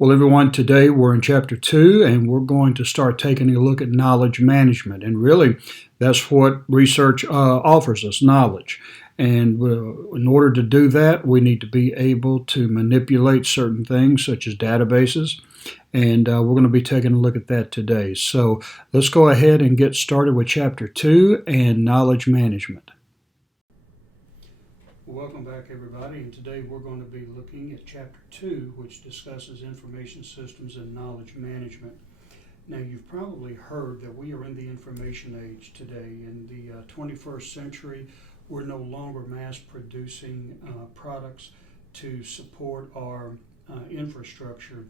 Well, everyone, today we're in chapter 2 and we're going to start taking a look at knowledge management. And really, that's what research offers us, knowledge. And in order to do that, we need to be able to manipulate certain things such as databases. And we're going to be taking a look at that today. So let's go ahead and get started with chapter 2 and knowledge management. Welcome back, everybody, and today we're going to be looking at Chapter 2, which discusses information systems and knowledge management. Now, you've probably heard that we are in the information age today. In the 21st century, we're no longer mass producing products to support our infrastructure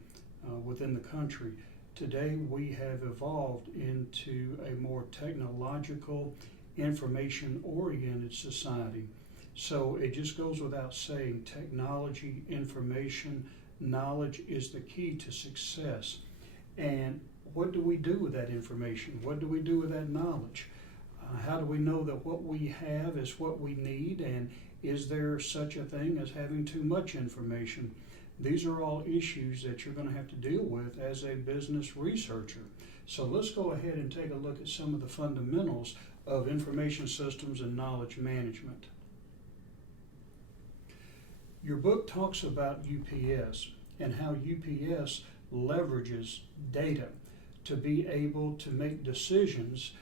within the country. Today, we have evolved into a more technological, information-oriented society. So it just goes without saying, technology, information, knowledge is the key to success. And what do we do with that information? What do we do with that knowledge? How do we know that what we have is what we need? And is there such a thing as having too much information? These are all issues that you're going to have to deal with as a business researcher. So let's go ahead and take a look at some of the fundamentals of information systems and knowledge management. Your book talks about UPS and how UPS leverages data to be able to make decisions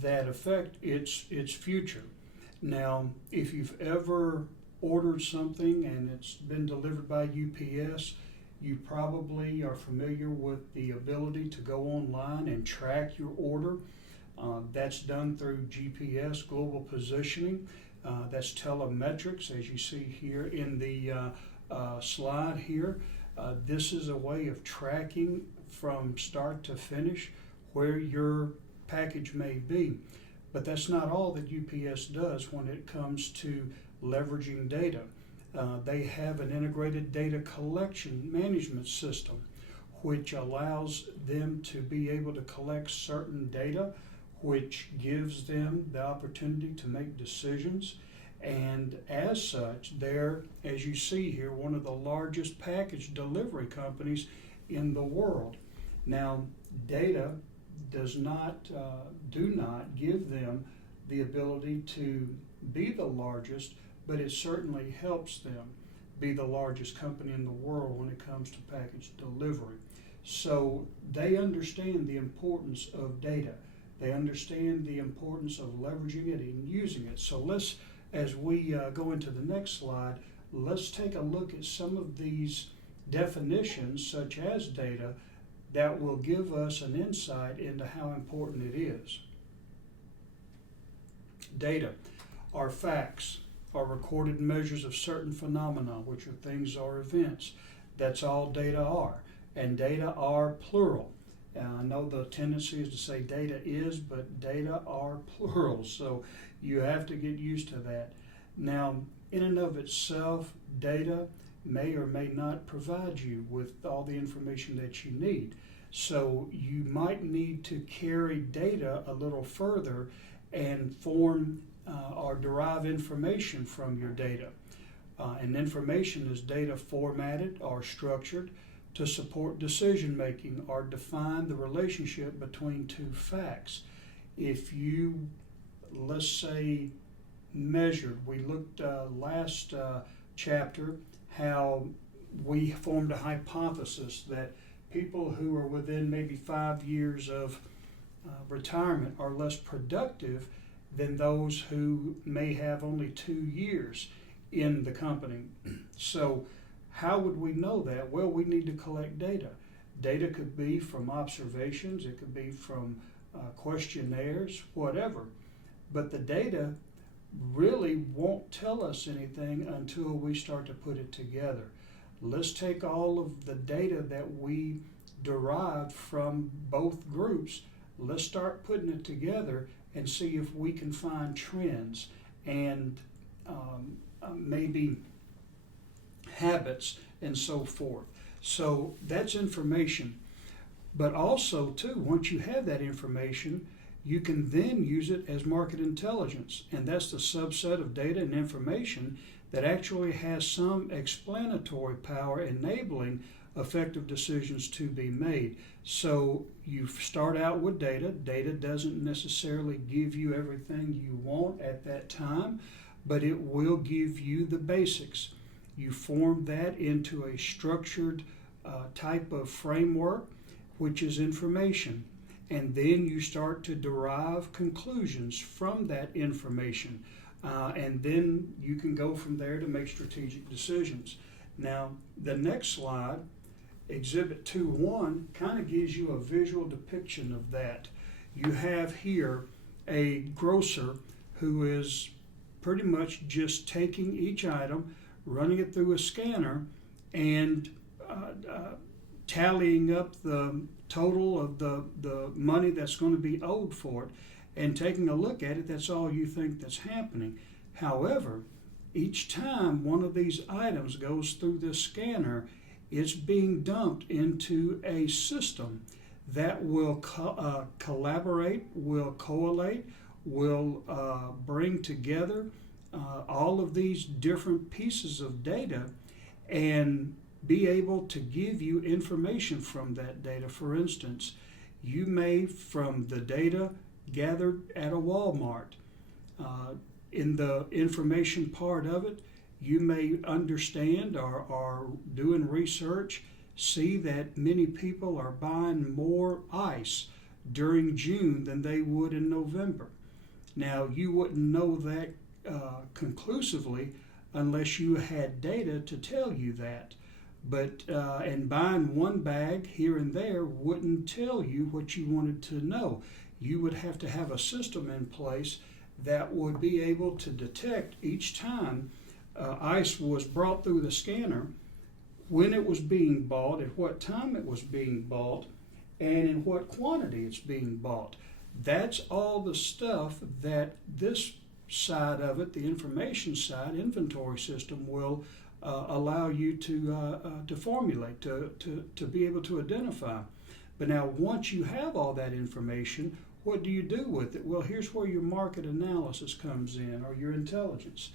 that affect its future. Now, if you've ever ordered something and it's been delivered by UPS, you probably are familiar with the ability to go online and track your order. That's done through GPS, global positioning. That's telemetrics, as you see here in the slide here. This is a way of tracking from start to finish where your package may be. But that's not all that UPS does when it comes to leveraging data. They have an integrated data collection management system, which allows them to be able to collect certain data, which gives them the opportunity to make decisions. And as such, they're, as you see here, one of the largest package delivery companies in the world. Now, data do not give them the ability to be the largest, but it certainly helps them be the largest company in the world when it comes to package delivery. So they understand the importance of data. They understand the importance of leveraging it and using it. So as we go into the next slide, let's take a look at some of these definitions, such as data, that will give us an insight into how important it is. Data are facts, are recorded measures of certain phenomena, which are things or events. That's all data are. And data are plural. I know the tendency is to say data is, but data are plural, so you have to get used to that. Now, in and of itself, data may or may not provide you with all the information that you need. So you might need to carry data a little further and form or derive information from your data. And information is data formatted or structured to support decision making or define the relationship between two facts. If you, let's say, measured, we looked last chapter how we formed a hypothesis that people who are within maybe 5 years of retirement are less productive than those who may have only 2 years in the company. So how would we know that? Well, we need to collect data. Data could be from observations, it could be from questionnaires, whatever. But the data really won't tell us anything until we start to put it together. Let's take all of the data that we derived from both groups, let's start putting it together and see if we can find trends and maybe habits and so forth. So that's information. But also, too, once you have that information, you can then use it as market intelligence. And that's the subset of data and information that actually has some explanatory power enabling effective decisions to be made. So you start out with data. Data doesn't necessarily give you everything you want at that time, but it will give you the basics. You form that into a structured type of framework, which is information. And then you start to derive conclusions from that information. And then you can go from there to make strategic decisions. Now, the next slide, Exhibit 2.1, kind of gives you a visual depiction of that. You have here a grocer who is pretty much just taking each item, running it through a scanner, and tallying up the total of the money that's going to be owed for it, and taking a look at it. That's all you think that's happening. However, each time one of these items goes through this scanner, it's being dumped into a system that will collaborate, will collate, will bring together all of these different pieces of data and be able to give you information from that data. For instance, you may, from the data gathered at a Walmart, in the information part of it, you may understand or doing research, see that many people are buying more ice during June than they would in November. Now, you wouldn't know that conclusively unless you had data to tell you that. But and buying one bag here and there wouldn't tell you what you wanted to know. You would have to have a system in place that would be able to detect each time ice was brought through the scanner, when it was being bought, at what time it was being bought, and in what quantity it's being bought. That's all the stuff that this side of it, the information side, inventory system, will allow you to formulate, to be able to identify. But now, once you have all that information, what do you do with it? Well, here's where your market analysis comes in, or your intelligence.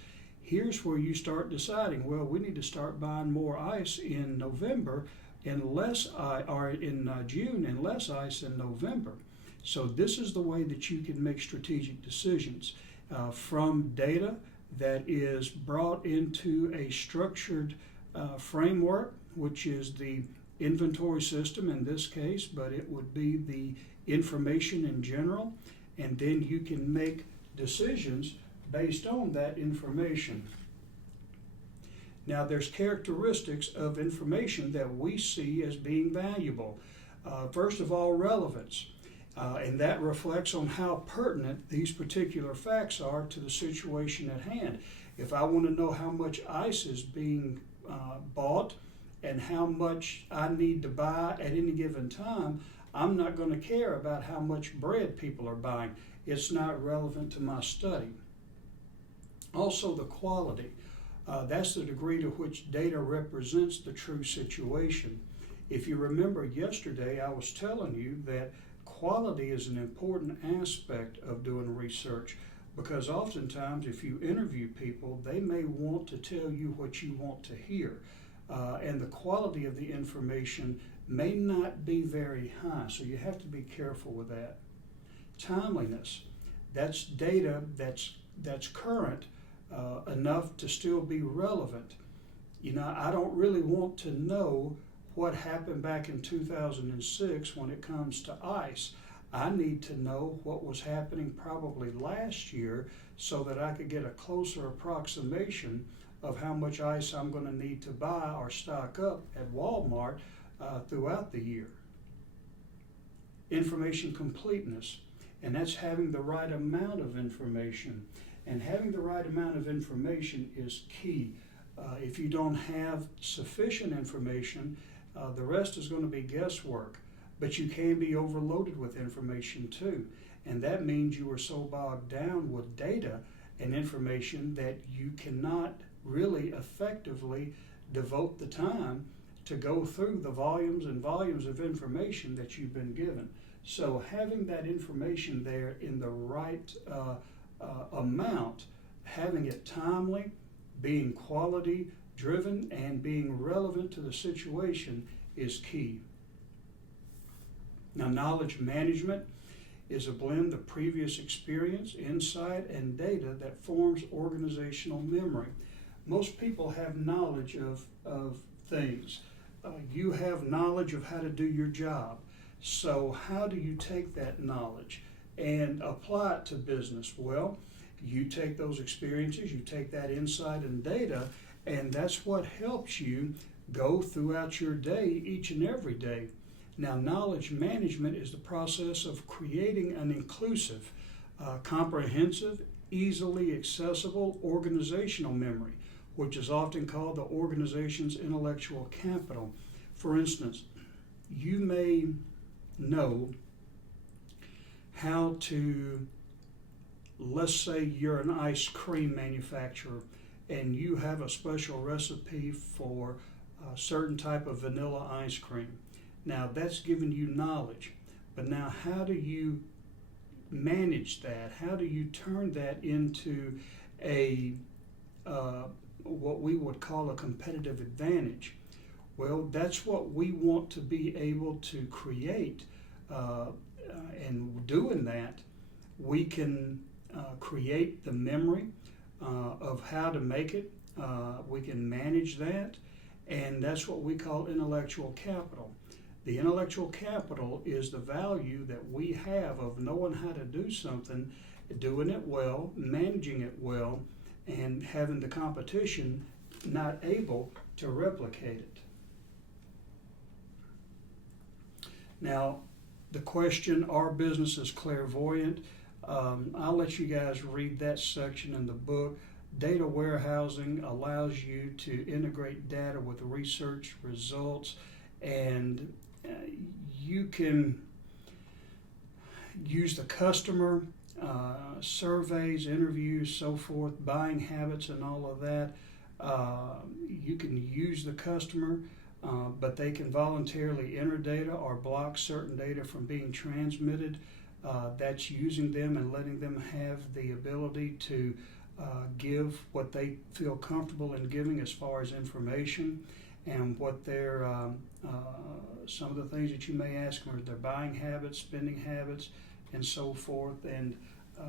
Here's where you start deciding, well, we need to start buying more ice in November and less, or in June, and less ice in November. So this is the way that you can make strategic decisions from data that is brought into a structured framework, which is the inventory system in this case, but it would be the information in general, and then you can make decisions based on that information. Now, there's characteristics of information that we see as being valuable. First of all, relevance. And that reflects on how pertinent these particular facts are to the situation at hand. If I want to know how much ice is being bought and how much I need to buy at any given time, I'm not going to care about how much bread people are buying. It's not relevant to my study. Also, the quality. That's the degree to which data represents the true situation. If you remember yesterday, I was telling you that quality is an important aspect of doing research, because oftentimes if you interview people, they may want to tell you what you want to hear, and the quality of the information may not be very high, so you have to be careful with that. Timeliness. That's data that's current enough to still be relevant. You know, I don't really want to know what happened back in 2006 when it comes to ice. I need to know what was happening probably last year so that I could get a closer approximation of how much ice I'm going to need to buy or stock up at Walmart throughout the year. Information completeness, and that's having the right amount of information. And having the right amount of information is key. If you don't have sufficient information, the rest is going to be guesswork. But you can be overloaded with information too. And that means you are so bogged down with data and information that you cannot really effectively devote the time to go through the volumes and volumes of information that you've been given. So having that information there in the right amount, having it timely, being quality driven, and being relevant to the situation is key. Now, knowledge management is a blend of previous experience, insight, and data that forms organizational memory. Most people have knowledge of things. You have knowledge of how to do your job. So how do you take that knowledge and apply it to business? Well, you take those experiences, you take that insight and data, and that's what helps you go throughout your day, each and every day. Now, knowledge management is the process of creating an inclusive, comprehensive, easily accessible organizational memory, which is often called the organization's intellectual capital. For instance, you may know how to, let's say you're an ice cream manufacturer and you have a special recipe for a certain type of vanilla ice cream. Now, that's giving you knowledge, but now how do you manage that? How do you turn that into a what we would call a competitive advantage? Well, that's what we want to be able to create, and doing that, we can create the memory of how to make it. We can manage that, and that's what we call intellectual capital. The intellectual capital is the value that we have of knowing how to do something, doing it well, managing it well, and having the competition not able to replicate it. Now, the question, are businesses clairvoyant? I'll let you guys read that section in the book. Data warehousing allows you to integrate data with research results, and you can use the customer, surveys, interviews, so forth, buying habits and all of that. You can use the customer, but they can voluntarily enter data or block certain data from being transmitted. That's using them and letting them have the ability to give what they feel comfortable in giving as far as information, and what their some of the things that you may ask them are their buying habits, spending habits, and so forth. And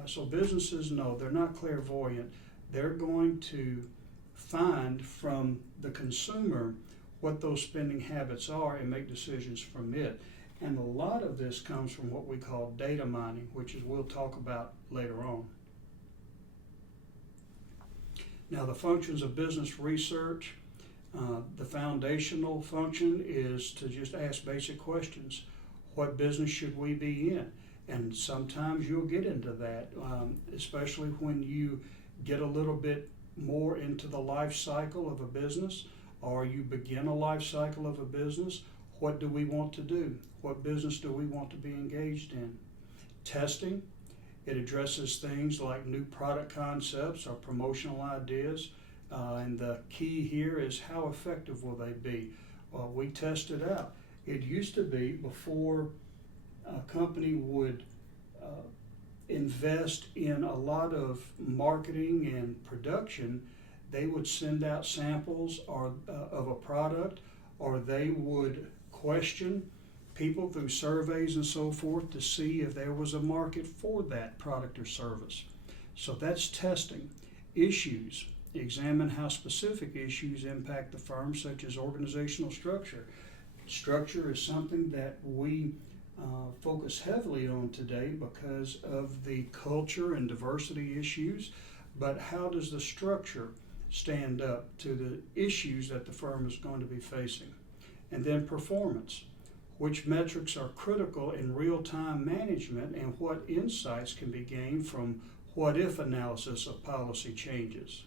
so businesses, no, they're not clairvoyant. They're going to find from the consumer what those spending habits are and make decisions from it. And a lot of this comes from what we call data mining, which is we'll talk about later on. Now, the functions of business research. The foundational function is to just ask basic questions. What business should we be in? And sometimes you'll get into that, especially when you get a little bit more into the life cycle of a business, or you begin a life cycle of a business. What do we want to do? What business do we want to be engaged in? Testing, it addresses things like new product concepts or promotional ideas. And the key here is how effective will they be? Well, we test it out. It used to be before a company would invest in a lot of marketing and production, they would send out samples of a product, or they would question people through surveys and so forth to see if there was a market for that product or service. So that's testing. Issues. Examine how specific issues impact the firm, such as organizational structure. Structure is something that we focus heavily on today because of the culture and diversity issues, but how does the structure stand up to the issues that the firm is going to be facing? And then performance. Which metrics are critical in real-time management, and what insights can be gained from what-if analysis of policy changes?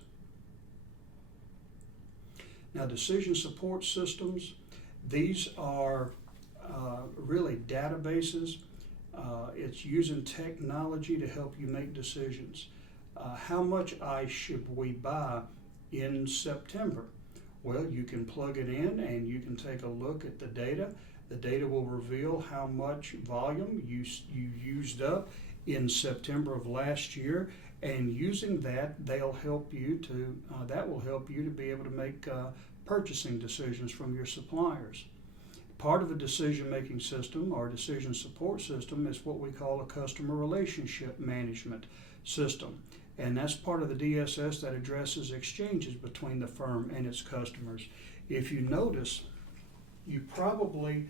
Now, decision support systems, these are really databases. It's using technology to help you make decisions. How much ice should we buy in September? Well, you can plug it in and you can take a look at the data. The data will reveal how much volume you used up in September of last year, and using that, that will help you to be able to make purchasing decisions from your suppliers. Part of a decision-making system or decision support system is what we call a customer relationship management system. And that's part of the DSS that addresses exchanges between the firm and its customers. If you notice, you probably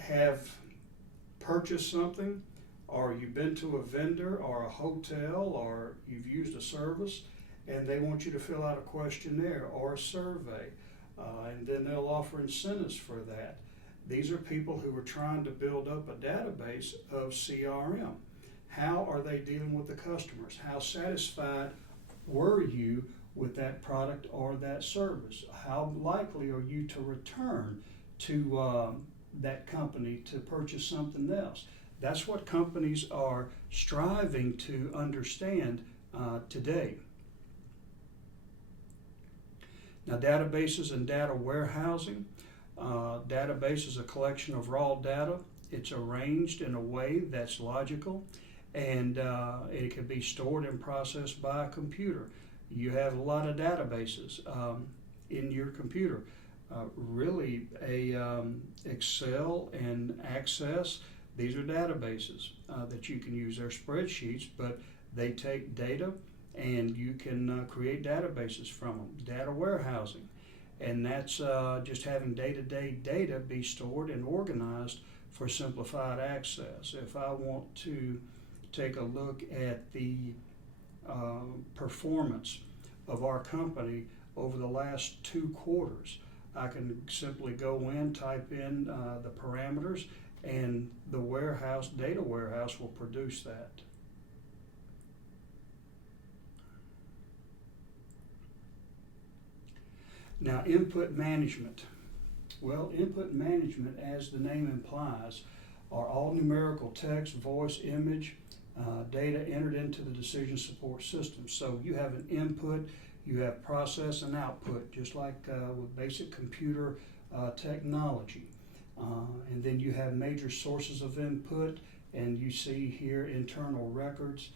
have purchased something, or you've been to a vendor or a hotel, or you've used a service, and they want you to fill out a questionnaire or a survey. And then they'll offer incentives for that. These are people who are trying to build up a database of CRM. How are they dealing with the customers? How satisfied were you with that product or that service? How likely are you to return to that company to purchase something else? That's what companies are striving to understand today. Now, databases and data warehousing. Database is a collection of raw data. It's arranged in a way that's logical, and it can be stored and processed by a computer. You have a lot of databases in your computer. Really, Excel and Access, these are databases that you can use. They're spreadsheets, but they take data and you can create databases from them. Data warehousing, and that's just having day-to-day data be stored and organized for simplified access. If I want to take a look at the performance of our company over the last 2 quarters, I can simply go in, type in the parameters, and the data warehouse will produce that. Now, input management. Well, input management, as the name implies, are all numerical text, voice, image, data entered into the decision support system. So you have an input, you have process and output, just like with basic computer technology. And then you have major sources of input, and you see here internal records,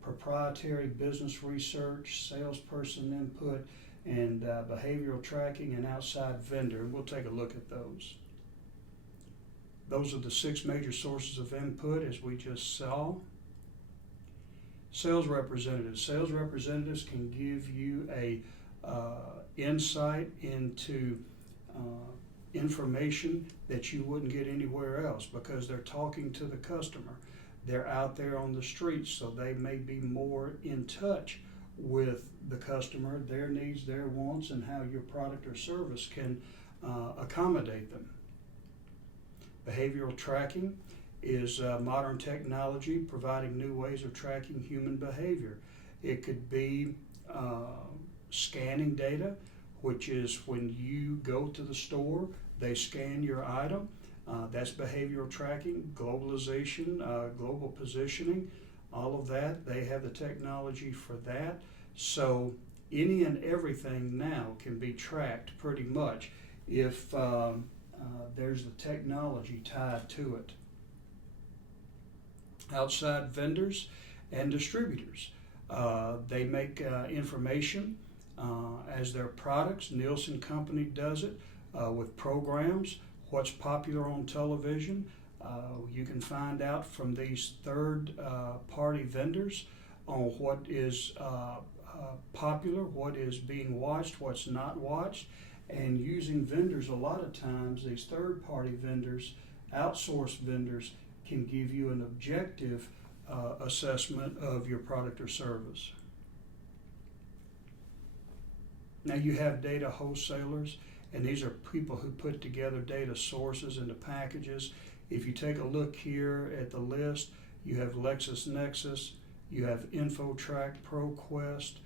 proprietary business research, salesperson input, and behavioral tracking and outside vendor. And we'll take a look at those. Those are the 6 major sources of input, as we just saw. Sales representatives. Sales representatives can give you a insight into information that you wouldn't get anywhere else, because they're talking to the customer. They're out there on the streets, so they may be more in touch with the customer, their needs, their wants, and how your product or service can accommodate them. Behavioral tracking is modern technology providing new ways of tracking human behavior. It could be scanning data, which is when you go to the store, they scan your item. That's behavioral tracking. Globalization, global positioning, all of that, they have the technology for that. So any and everything now can be tracked pretty much if there's the technology tied to it. Outside vendors and distributors. They make information as their products. Nielsen Company does it with programs, what's popular on television. You can find out from these third-party vendors on what is popular, what is being watched, what's not watched. And using vendors, a lot of times these third-party vendors, outsourced vendors, can give you an objective assessment of your product or service. Now you have data wholesalers, and these are people who put together data sources into packages. If you take a look here at the list, you have LexisNexis, you have InfoTrack, ProQuest.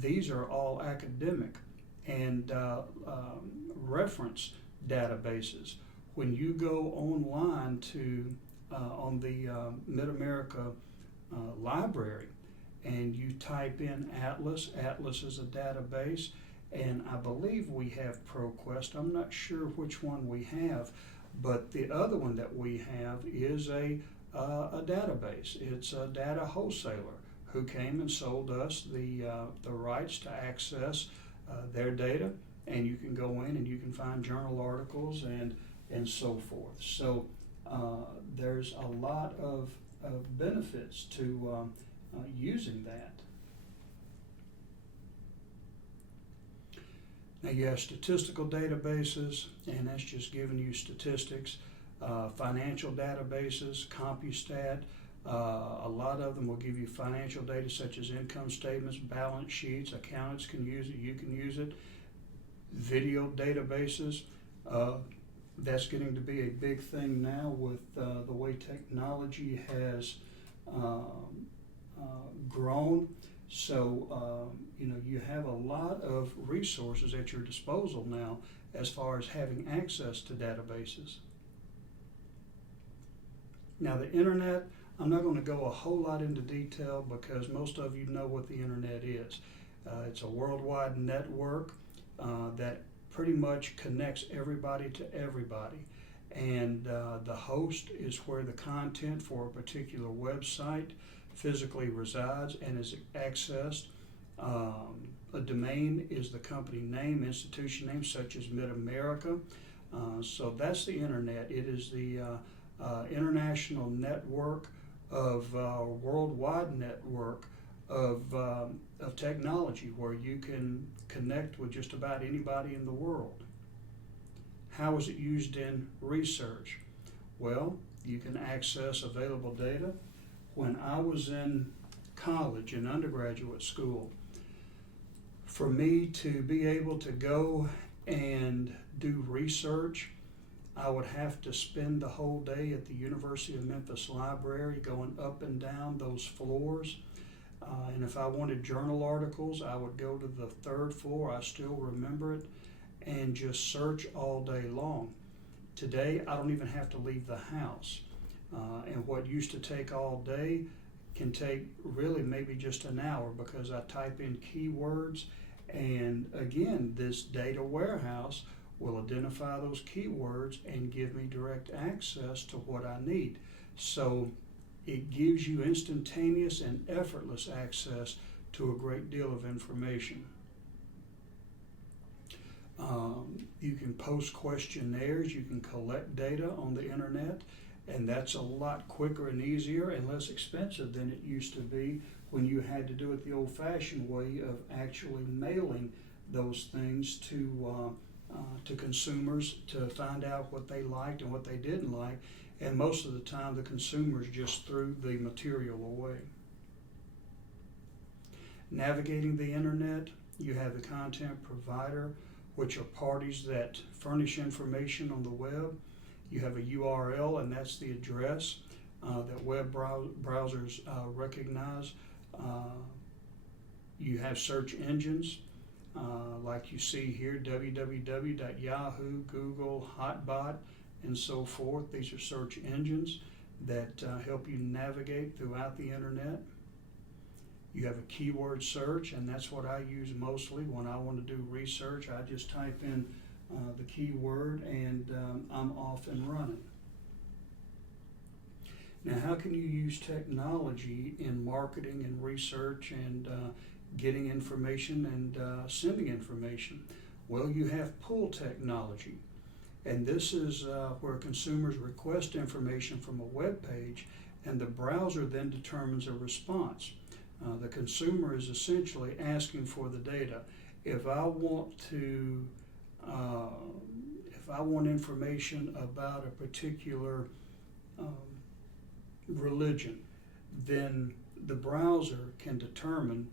These are all academic and reference databases. When you go online to on the Mid-America Library and you type in Atlas, Atlas is a database, and I believe we have ProQuest. I'm not sure which one we have, but the other one that we have is a database. It's a data wholesaler who came and sold us the rights to access their data, and you can go in and you can find journal articles and so forth. So there's a lot of benefits to using that. Now you have statistical databases, and that's just giving you statistics. Financial databases, CompuStat, a lot of them will give you financial data such as income statements, balance sheets. Accountants can use it, you can use it. Video databases, that's getting to be a big thing now with the way technology has grown. So you have a lot of resources at your disposal now as far as having access to databases. Now the internet, I'm not going to go a whole lot into detail because most of you know what the internet is. It's a worldwide network that pretty much connects everybody to everybody. And the host is where the content for a particular website physically resides and is accessed. A domain is the company name, institution name, such as Mid-America. So that's the internet. It is the international network of worldwide network of technology where you can connect with just about anybody in the world. How is it used in research? Well, you can access available data. When I was in college, in undergraduate school, for me to be able to go and do research, I would have to spend the whole day at the University of Memphis Library going up and down those floors. And if I wanted journal articles, I would go to the third floor, I still remember it, and just search all day long. Today, I don't even have to leave the house. And what used to take all day can take really maybe just an hour because I type in keywords, and again, this data warehouse will identify those keywords and give me direct access to what I need. So it gives you instantaneous and effortless access to a great deal of information. You can post questionnaires, you can collect data on the internet, and that's a lot quicker and easier and less expensive than it used to be when you had to do it the old-fashioned way of actually mailing those things to consumers to find out what they liked and what they didn't like, and most of the time the consumers just threw the material away. Navigating the internet, you have the content provider, which are parties that furnish information on the web. You have a URL, and that's the address that web browsers recognize. You have search engines, like you see here, www.yahoo, Google, Hotbot, and so forth. These are search engines that help you navigate throughout the internet. You have a keyword search, and that's what I use mostly when I want to do research. I just type in the keyword and I'm off and running. Now, how can you use technology in marketing and research and getting information and sending information? Well, you have pull technology, and this is where consumers request information from a web page, and the browser then determines a response. The consumer is essentially asking for the data. If I want information about a particular religion, then the browser can determine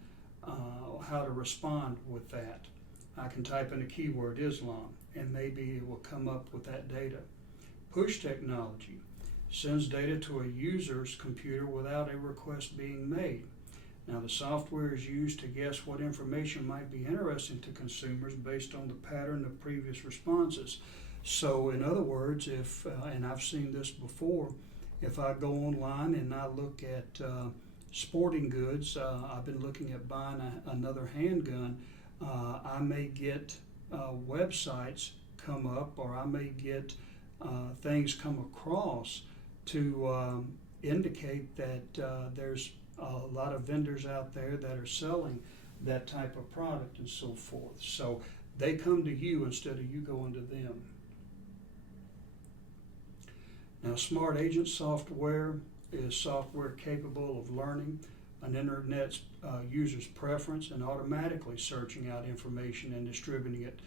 how to respond with that. I can type in a keyword, Islam, and maybe it will come up with that data. Push technology sends data to a user's computer without a request being made. Now, the software is used to guess what information might be interesting to consumers based on the pattern of previous responses. So, in other words, if, and I've seen this before, if I go online and I look at sporting goods, I've been looking at buying another handgun, I may get websites come up, or I may get things come across to indicate that there's a lot of vendors out there that are selling that type of product and so forth. So They come to you instead of you going to them. Now, Smart Agent software is software capable of learning an internet user's preference and automatically searching out information and distributing it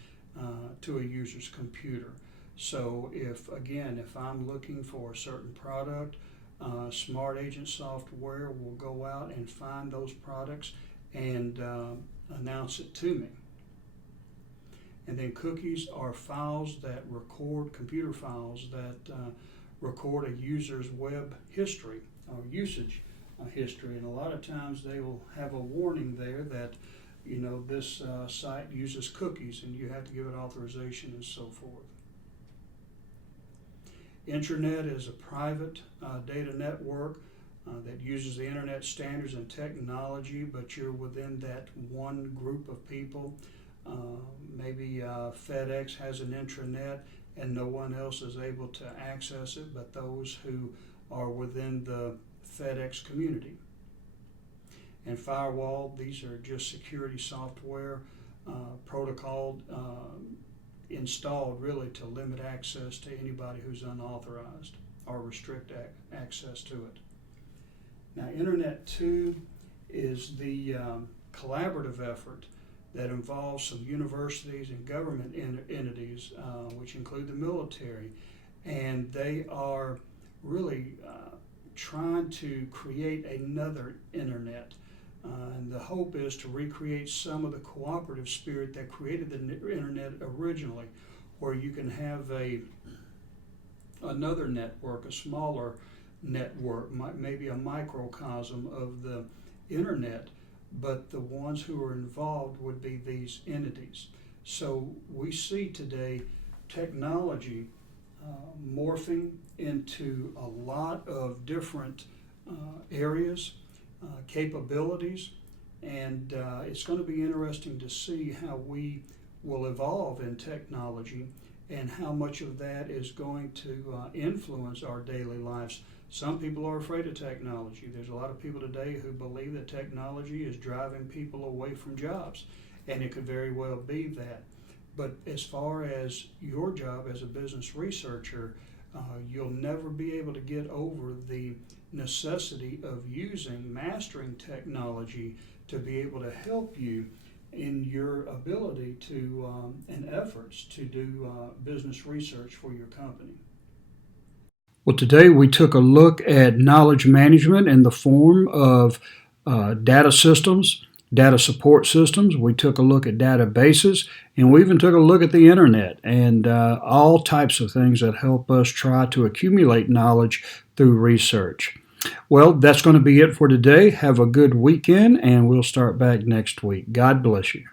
to a user's computer. So if I'm looking for a certain product, Smart Agent software will go out and find those products and announce it to me. And then cookies are files that record, computer files that record a user's web history or usage history. And a lot of times they will have a warning there that, this site uses cookies and you have to give it authorization and so forth. Intranet is a private data network that uses the internet standards and technology, but you're within that one group of people. Maybe FedEx has an intranet and no one else is able to access it but those who are within the FedEx community. And firewall, these are just security software protocol installed really to limit access to anybody who's unauthorized or restrict access to it. Now, Internet 2 is the collaborative effort that involves some universities and government entities, which include the military, and they are really trying to create another internet. And the hope is to recreate some of the cooperative spirit that created the internet originally, where you can have another network, a smaller network, maybe a microcosm of the internet, but the ones who are involved would be these entities. So we see today technology morphing into a lot of different areas, capabilities, and it's going to be interesting to see how we will evolve in technology and how much of that is going to influence our daily lives. Some people are afraid of technology. There's a lot of people today who believe that technology is driving people away from jobs, and it could very well be that. But as far as your job as a business researcher, you'll never be able to get over the necessity of mastering technology to be able to help you in your ability to and efforts to do business research for your company. Well, today we took a look at knowledge management in the form of data systems, data support systems. We took a look at databases, and we even took a look at the internet and all types of things that help us try to accumulate knowledge through research. Well, that's going to be it for today. Have a good weekend, and we'll start back next week. God bless you.